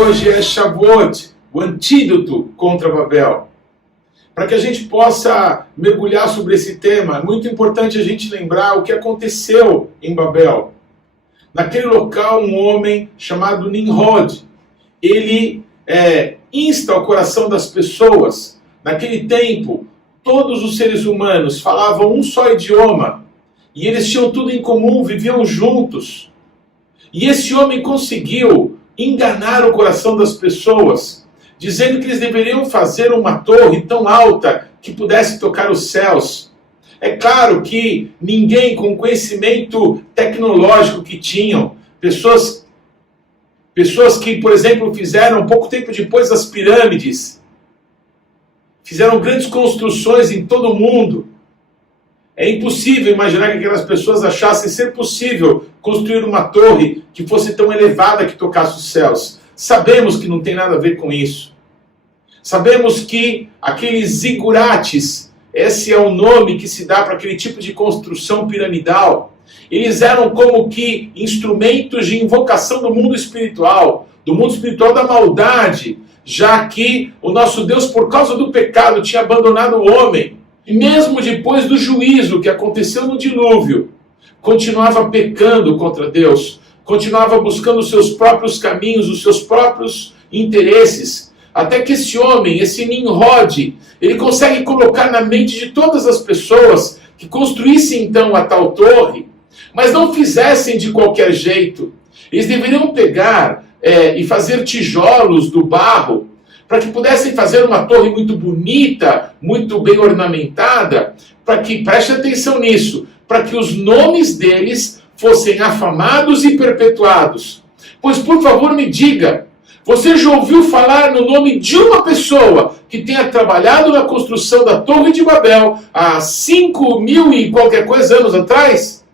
hoje é Shavuot, o antídoto contra Babel. Para que a gente possa mergulhar sobre esse tema, é muito importante a gente lembrar o que aconteceu em Babel. Naquele local, um homem chamado Nimrod, ele insta ao coração das pessoas. Naquele tempo, todos os seres humanos falavam um só idioma, e eles tinham tudo em comum, viviam juntos. E esse homem conseguiu enganar o coração das pessoas, dizendo que eles deveriam fazer uma torre tão alta que pudesse tocar os céus. É claro que ninguém com conhecimento tecnológico que tinham, pessoas que, por exemplo, fizeram pouco tempo depois as pirâmides, fizeram grandes construções em todo o mundo. É impossível imaginar que aquelas pessoas achassem ser possível construir uma torre que fosse tão elevada que tocasse os céus. Sabemos que não tem nada a ver com isso. Sabemos que aqueles zigurates, esse é o nome que se dá para aquele tipo de construção piramidal, eles eram como que instrumentos de invocação do mundo espiritual da maldade, já que o nosso Deus, por causa do pecado, tinha abandonado o homem. E mesmo depois do juízo que aconteceu no dilúvio, continuava pecando contra Deus, continuava buscando os seus próprios caminhos, os seus próprios interesses, até que esse homem, esse Nimrod, ele consegue colocar na mente de todas as pessoas que construíssem então a tal torre, mas não fizessem de qualquer jeito. Eles deveriam pegar e fazer tijolos do barro, para que pudessem fazer uma torre muito bonita, muito bem ornamentada, para que, preste atenção nisso, para que os nomes deles fossem afamados e perpetuados. Pois, por favor, me diga, você já ouviu falar no nome de uma pessoa que tenha trabalhado na construção da Torre de Babel há 5.000 e qualquer coisa anos atrás?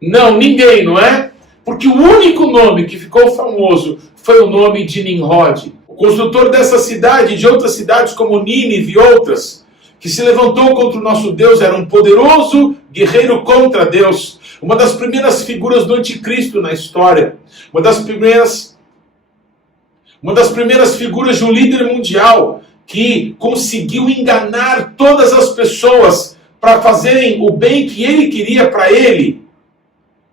Não, ninguém, não é? Porque o único nome que ficou famoso foi o nome de Nimrod. O construtor dessa cidade e de outras cidades como Nínive e outras, que se levantou contra o nosso Deus, era um poderoso guerreiro contra Deus. Uma das primeiras figuras do anticristo na história. Uma das primeiras figuras de um líder mundial que conseguiu enganar todas as pessoas para fazerem o bem que ele queria para ele.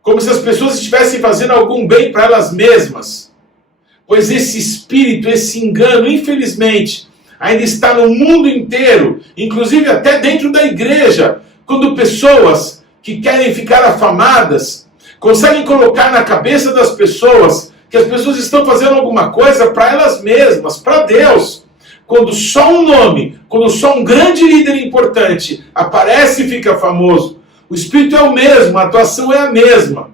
Como se as pessoas estivessem fazendo algum bem para elas mesmas. Pois esse espírito, esse engano, infelizmente, ainda está no mundo inteiro, inclusive até dentro da igreja, quando pessoas que querem ficar afamadas conseguem colocar na cabeça das pessoas que as pessoas estão fazendo alguma coisa para elas mesmas, para Deus. Quando só um nome, quando só um grande líder importante aparece e fica famoso, o espírito é o mesmo, a atuação é a mesma.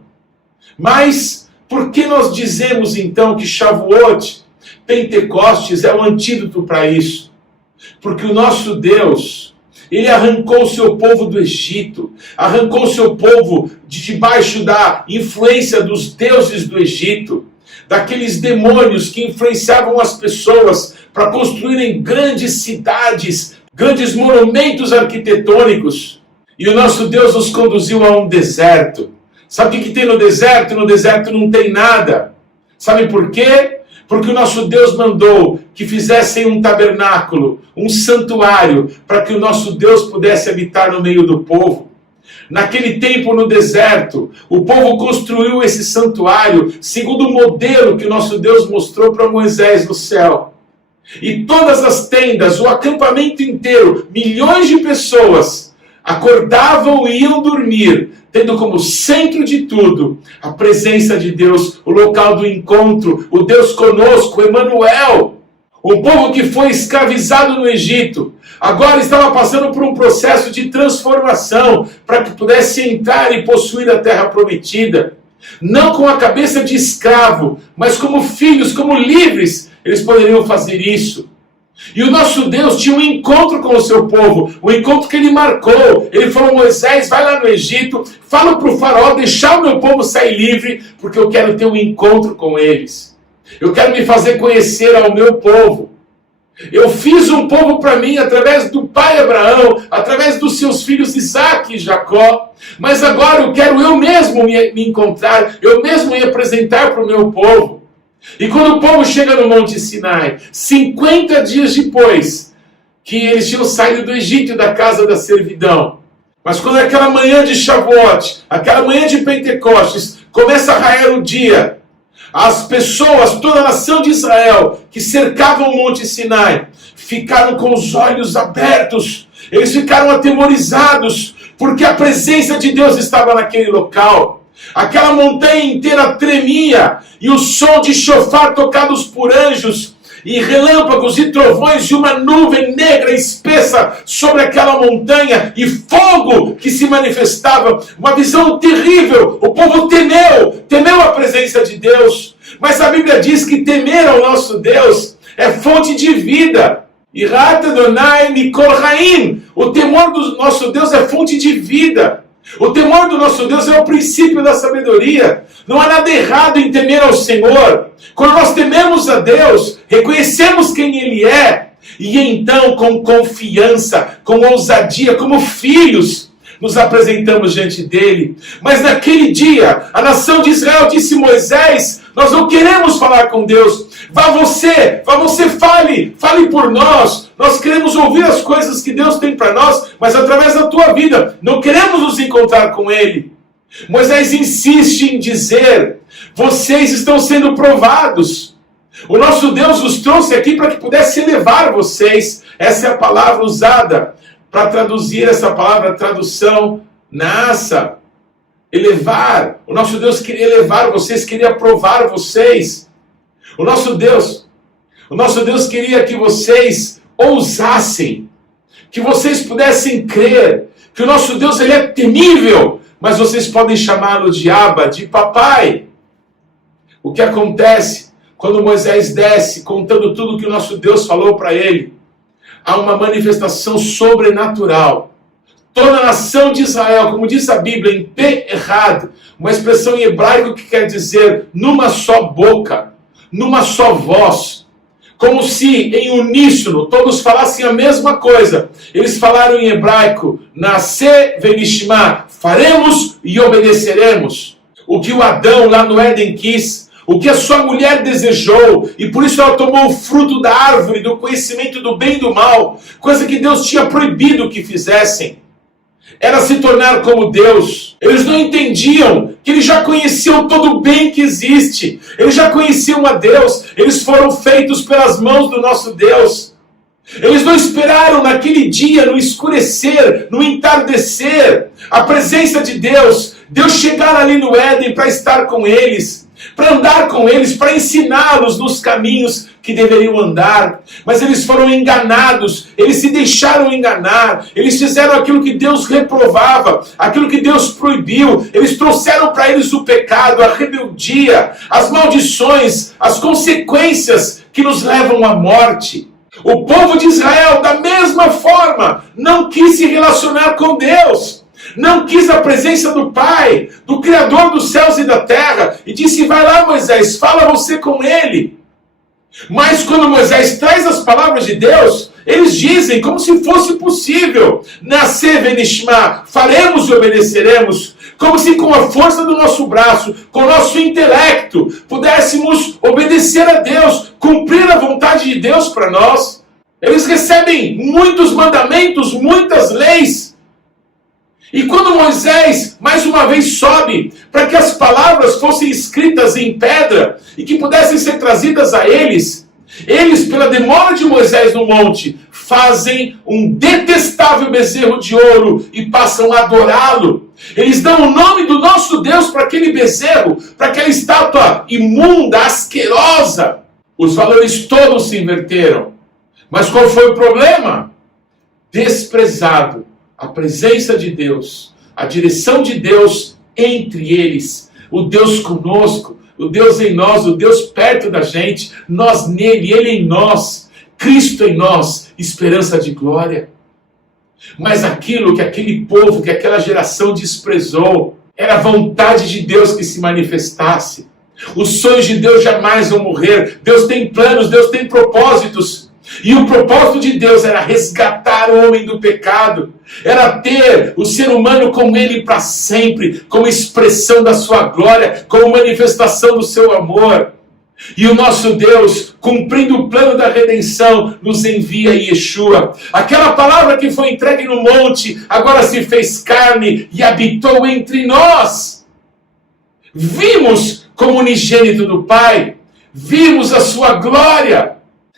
Mas por que nós dizemos então que Shavuot, Pentecostes, é o antídoto para isso? Porque o nosso Deus, ele arrancou o seu povo do Egito, arrancou o seu povo de debaixo da influência dos deuses do Egito, daqueles demônios que influenciavam as pessoas para construírem grandes cidades, grandes monumentos arquitetônicos. E o nosso Deus nos conduziu a um deserto. Sabe o que tem no deserto? No deserto não tem nada. Sabe por quê? Porque o nosso Deus mandou que fizessem um tabernáculo, um santuário, para que o nosso Deus pudesse habitar no meio do povo. Naquele tempo no deserto, o povo construiu esse santuário segundo o modelo que o nosso Deus mostrou para Moisés no céu. E todas as tendas, o acampamento inteiro, milhões de pessoas acordavam e iam dormir, tendo como centro de tudo a presença de Deus, o local do encontro, o Deus conosco, Emanuel. O povo que foi escravizado no Egito, agora estava passando por um processo de transformação, para que pudesse entrar e possuir a terra prometida. Não com a cabeça de escravo, mas como filhos, como livres, eles poderiam fazer isso. E o nosso Deus tinha um encontro com o seu povo, um encontro que ele marcou. Ele falou: Moisés, vai lá no Egito, fala para o faraó deixar o meu povo sair livre, porque eu quero ter um encontro com eles. Eu quero me fazer conhecer ao meu povo. Eu fiz um povo para mim através do pai Abraão, através dos seus filhos Isaac e Jacó. Mas agora eu quero eu mesmo me encontrar, eu mesmo me apresentar para o meu povo. E quando o povo chega no Monte Sinai, 50 dias depois que eles tinham saído do Egito, da casa da servidão, mas quando aquela manhã de Shavuot, aquela manhã de Pentecostes, começa a raiar o dia, as pessoas, toda a nação de Israel, que cercavam o Monte Sinai, ficaram com os olhos abertos, eles ficaram atemorizados, porque a presença de Deus estava naquele local. Aquela montanha inteira tremia, e o som de shofar tocados por anjos, e relâmpagos e trovões de uma nuvem negra espessa sobre aquela montanha, e fogo que se manifestava, uma visão terrível. O povo temeu a presença de Deus, mas a Bíblia diz que temer ao nosso Deus é fonte de vida. Irat Adonai Mikol Haim. O temor do nosso Deus é fonte de vida. O temor do nosso Deus é o princípio da sabedoria. Não há nada errado em temer ao Senhor. Quando nós tememos a Deus, reconhecemos quem Ele é, e então com confiança, com ousadia, como filhos, nos apresentamos diante dEle. Mas naquele dia, a nação de Israel disse: Moisés, nós não queremos falar com Deus. Vá você, fale por nós. Nós queremos ouvir as coisas que Deus tem para nós, mas através da tua vida. Não queremos nos encontrar com Ele. Moisés insiste em dizer: vocês estão sendo provados. O nosso Deus os trouxe aqui para que pudesse elevar vocês. Essa é a palavra usada para traduzir essa palavra, tradução nasa. Elevar. O nosso Deus queria elevar vocês, queria provar vocês. O nosso Deus queria que vocês ousassem, que vocês pudessem crer que o nosso Deus, Ele é temível, mas vocês podem chamá-lo de Abba, de papai. O que acontece quando Moisés desce, contando tudo que o nosso Deus falou para ele? Há uma manifestação sobrenatural. Toda a nação de Israel, como diz a Bíblia, em Pe-Erad, uma expressão em hebraico que quer dizer numa só boca, numa só voz, como se em uníssono todos falassem a mesma coisa. Eles falaram em hebraico, Naseh venishma, faremos e obedeceremos. O que o Adão lá no Éden quis, o que a sua mulher desejou, e por isso ela tomou o fruto da árvore do conhecimento do bem e do mal, coisa que Deus tinha proibido que fizessem. Era se tornar como Deus. Eles não entendiam que eles já conheciam todo o bem que existe. Eles já conheciam a Deus. Eles foram feitos pelas mãos do nosso Deus. Eles não esperaram naquele dia, no escurecer, no entardecer, a presença de Deus. Deus chegar ali no Éden para estar com eles, para andar com eles, para ensiná-los nos caminhos que deveriam andar. Mas eles foram enganados, eles se deixaram enganar, eles fizeram aquilo que Deus reprovava, aquilo que Deus proibiu. Eles trouxeram para eles o pecado, a rebeldia, as maldições, as consequências que nos levam à morte. O povo de Israel, da mesma forma, não quis se relacionar com Deus. Não quis a presença do Pai, do Criador dos céus e da terra, e disse: vai lá, Moisés, fala você com ele. Mas quando Moisés traz as palavras de Deus, eles dizem como se fosse possível. Naseh venishma, faremos e obedeceremos. Como se com a força do nosso braço, com o nosso intelecto, pudéssemos obedecer a Deus, cumprir a vontade de Deus para nós. Eles recebem muitos mandamentos, muitas leis. E quando Moisés, mais uma vez, sobe para que as palavras fossem escritas em pedra e que pudessem ser trazidas a eles, pela demora de Moisés no monte, fazem um detestável bezerro de ouro e passam a adorá-lo. Eles dão o nome do nosso Deus para aquele bezerro, para aquela estátua imunda, asquerosa. Os valores todos se inverteram. Mas qual foi o problema? Desprezado a presença de Deus, a direção de Deus entre eles, o Deus conosco, o Deus em nós, o Deus perto da gente, nós nele, ele em nós, Cristo em nós, esperança de glória. Mas aquilo que aquele povo, que aquela geração desprezou, era a vontade de Deus que se manifestasse. Os sonhos de Deus jamais vão morrer. Deus tem planos, Deus tem propósitos. E o propósito de Deus era resgatar o homem do pecado, era ter o ser humano com ele para sempre, como expressão da sua glória, como manifestação do seu amor. E o nosso Deus, cumprindo o plano da redenção, nos envia Yeshua. Aquela palavra que foi entregue no monte, agora se fez carne e habitou entre nós. Vimos como unigênito do Pai, vimos a sua glória.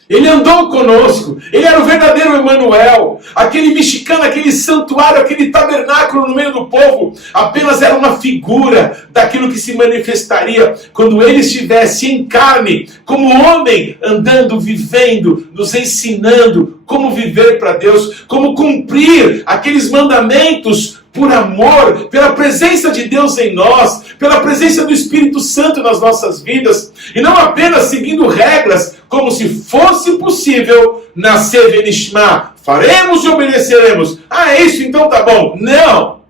Ele andou conosco, ele era o verdadeiro Emanuel, aquele mexicano, aquele santuário, aquele tabernáculo no meio do povo, apenas era uma figura daquilo que se manifestaria quando ele estivesse em carne, como homem, andando, vivendo, nos ensinando como viver para Deus, como cumprir aqueles mandamentos por amor, pela presença de Deus em nós, pela presença do Espírito Santo nas nossas vidas, e não apenas seguindo regras, como se fosse possível nascer Venishma, faremos e obedeceremos. Ah, é isso? Então tá bom. Não!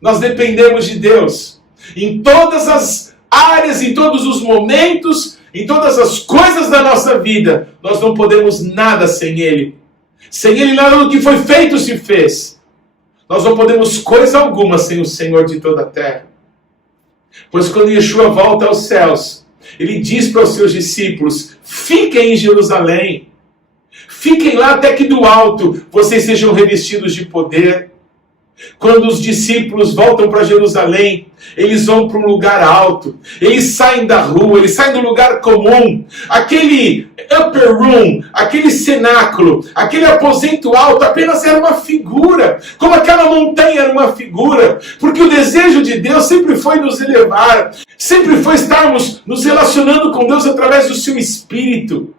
Nós dependemos de Deus. Em todas as áreas, em todos os momentos, em todas as coisas da nossa vida, nós não podemos nada sem Ele. Sem Ele nada do que foi feito se fez. Nós não podemos coisa alguma sem o Senhor de toda a terra. Pois quando Yeshua volta aos céus, ele diz para os seus discípulos, fiquem em Jerusalém, fiquem lá até que do alto vocês sejam revestidos de poder. Quando os discípulos voltam para Jerusalém, eles vão para um lugar alto, eles saem da rua, eles saem do lugar comum, aquele upper room, aquele cenáculo, aquele aposento alto apenas era uma figura, como aquela montanha era uma figura, porque o desejo de Deus sempre foi nos elevar, sempre foi estarmos nos relacionando com Deus através do seu Espírito.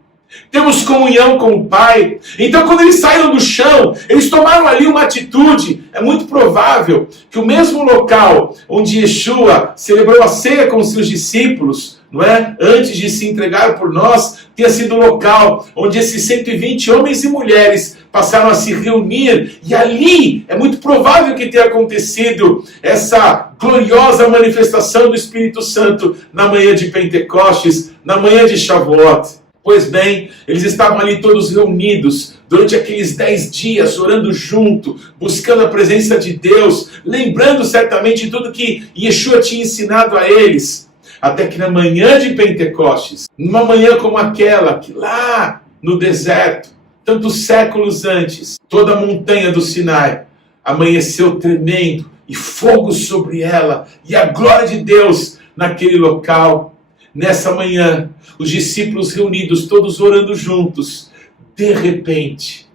Temos comunhão com o Pai. Então quando eles saíram do chão, eles tomaram ali uma atitude. É muito provável que o mesmo local onde Yeshua celebrou a ceia com os seus discípulos, não é? Antes de se entregar por nós, tenha sido o local onde esses 120 homens e mulheres passaram a se reunir. E ali é muito provável que tenha acontecido essa gloriosa manifestação do Espírito Santo na manhã de Pentecostes, na manhã de Shavuot. Pois bem, eles estavam ali todos reunidos durante aqueles 10 dias, orando junto, buscando a presença de Deus, lembrando certamente tudo que Yeshua tinha ensinado a eles. Até que na manhã de Pentecostes, numa manhã como aquela, que lá no deserto, tantos séculos antes, toda a montanha do Sinai amanheceu tremendo, e fogo sobre ela, e a glória de Deus naquele local. Nessa manhã, os discípulos reunidos, todos orando juntos, de repente,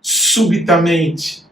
subitamente,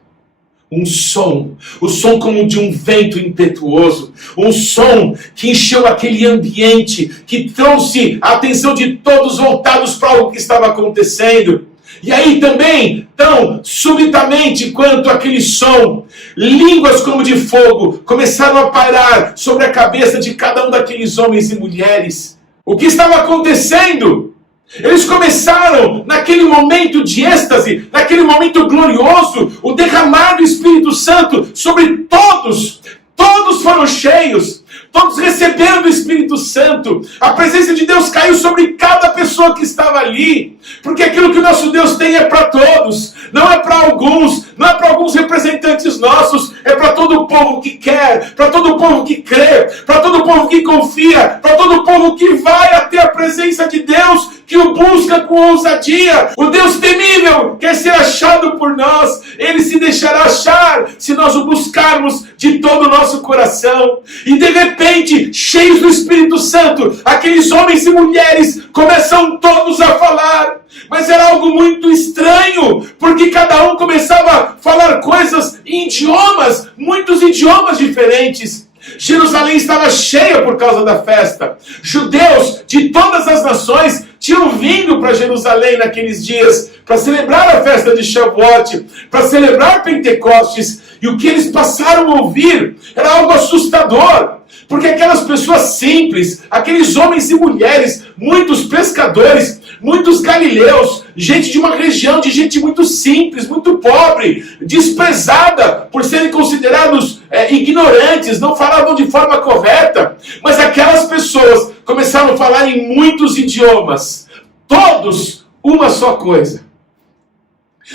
um som, o som como de um vento impetuoso, um som que encheu aquele ambiente, que trouxe a atenção de todos voltados para algo que estava acontecendo. E aí também, tão subitamente quanto aquele som, línguas como de fogo começaram a pairar sobre a cabeça de cada um daqueles homens e mulheres. O que estava acontecendo? Eles começaram, naquele momento de êxtase, naquele momento glorioso, o derramar do Espírito Santo sobre todos. Todos foram cheios. Todos receberam do Espírito Santo. A presença de Deus caiu sobre cada pessoa que estava ali. Porque aquilo que o nosso Deus tem é para todos. Não é para alguns. Não é para alguns representantes nossos. É para todo o povo que quer. Para todo o povo que crê. Para todo o povo que confia. Para todo o povo que vai até a presença de Deus. Que o busca com ousadia. O Deus temível quer ser achado por nós. Ele se deixará achar se nós o buscarmos de todo o nosso coração. E de repente, cheios do Espírito Santo, aqueles homens e mulheres começam todos a falar. Mas era algo muito estranho, porque cada um começava a falar coisas em idiomas, muitos idiomas diferentes. Jerusalém estava cheia por causa da festa. Judeus de todas as nações tinham vindo para Jerusalém naqueles dias para celebrar a festa de Shavuot, para celebrar Pentecostes. E o que eles passaram a ouvir era algo assustador. Porque aquelas pessoas simples, aqueles homens e mulheres, muitos pescadores, muitos galileus, gente de uma região de gente muito simples, muito pobre, desprezada por serem considerados ignorantes, não falavam de forma correta. Mas aquelas pessoas começaram a falar em muitos idiomas, todos uma só coisa.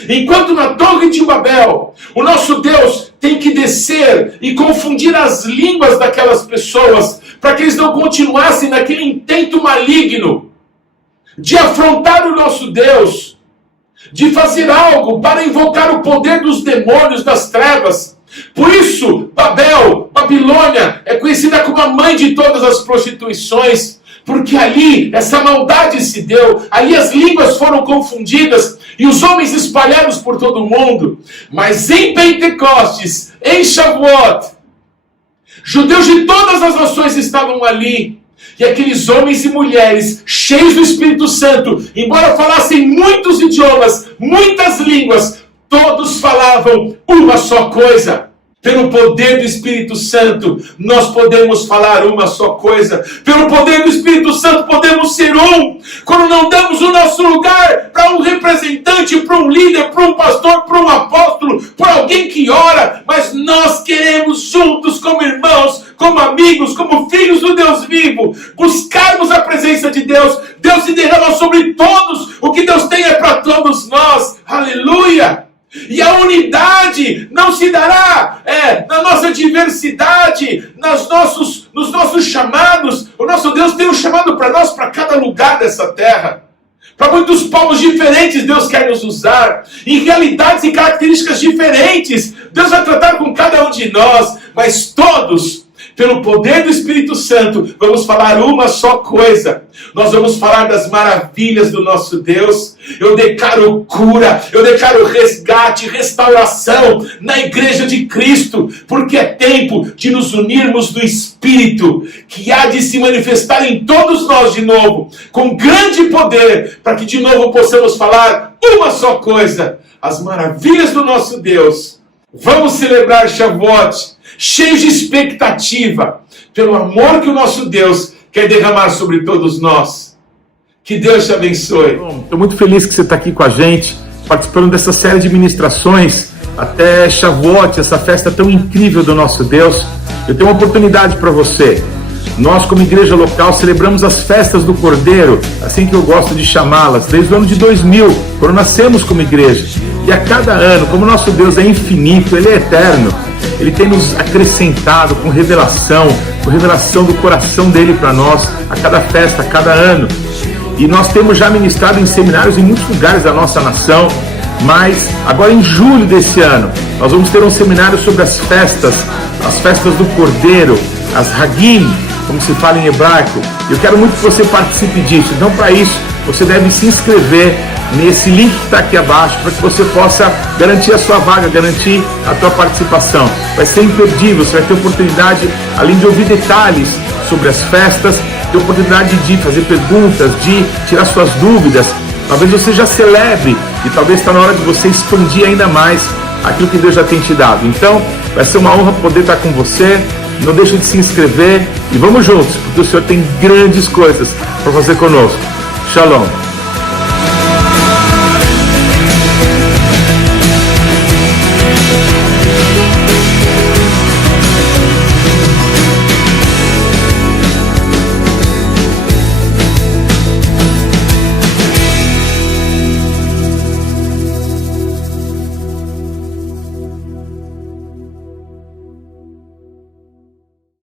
Enquanto na Torre de Babel, o nosso Deus tem que descer e confundir as línguas daquelas pessoas, para que eles não continuassem naquele intento maligno de afrontar o nosso Deus, de fazer algo para invocar o poder dos demônios, das trevas. Por isso, Babilônia, é conhecida como a mãe de todas as prostituições, porque ali essa maldade se deu, ali as línguas foram confundidas e os homens espalhados por todo o mundo. Mas em Pentecostes, em Shavuot, judeus de todas as nações estavam ali. E aqueles homens e mulheres cheios do Espírito Santo, embora falassem muitos idiomas, muitas línguas, todos falavam uma só coisa. Pelo poder do Espírito Santo, nós podemos falar uma só coisa. Pelo poder do Espírito Santo, podemos ser um. Quando não damos o nosso lugar para um representante, para um líder, para um pastor, para um apóstolo, para alguém que ora, mas nós queremos juntos, como irmãos, como amigos, como filhos do Deus vivo, buscarmos a presença de Deus. Deus se derrama sobre todos. O que Deus tem é para todos nós. Aleluia! E a unidade não se dará na nossa diversidade, nos nossos chamados. O nosso Deus tem um chamado para nós, para cada lugar dessa terra. Para muitos povos diferentes Deus quer nos usar, em realidades e características diferentes. Deus vai tratar com cada um de nós, mas todos, pelo poder do Espírito Santo, vamos falar uma só coisa. Nós vamos falar das maravilhas do nosso Deus. Eu declaro cura, eu declaro resgate, restauração na igreja de Cristo, porque é tempo de nos unirmos no Espírito, que há de se manifestar em todos nós de novo, com grande poder, para que de novo possamos falar uma só coisa: as maravilhas do nosso Deus. Vamos celebrar Shavuot cheios de expectativa, pelo amor que o nosso Deus quer derramar sobre todos nós. Que Deus te abençoe. Estou muito feliz que você está aqui com a gente, participando dessa série de ministrações até Shavuot, essa festa tão incrível do nosso Deus. Eu tenho uma oportunidade para você. Nós, como igreja local, celebramos as festas do Cordeiro, assim que eu gosto de chamá-las, desde o ano de 2000, quando nascemos como igreja. E a cada ano, como nosso Deus é infinito, Ele é eterno, Ele tem nos acrescentado com revelação do coração dEle para nós, a cada festa, a cada ano. E nós temos já ministrado em seminários em muitos lugares da nossa nação, mas agora em julho desse ano, nós vamos ter um seminário sobre as festas do Cordeiro, as Hagim, como se fala em hebraico. Eu quero muito que você participe disso. Então, para isso, você deve se inscrever nesse link que está aqui abaixo, para que você possa garantir a sua vaga, garantir a tua participação. Vai ser imperdível, você vai ter oportunidade, além de ouvir detalhes sobre as festas, ter oportunidade de fazer perguntas, de tirar suas dúvidas. Talvez você já celebre e talvez está na hora de você expandir ainda mais aquilo que Deus já tem te dado. Então, vai ser uma honra poder estar com você. Não deixe de se inscrever e vamos juntos, porque o Senhor tem grandes coisas para fazer conosco. Shalom.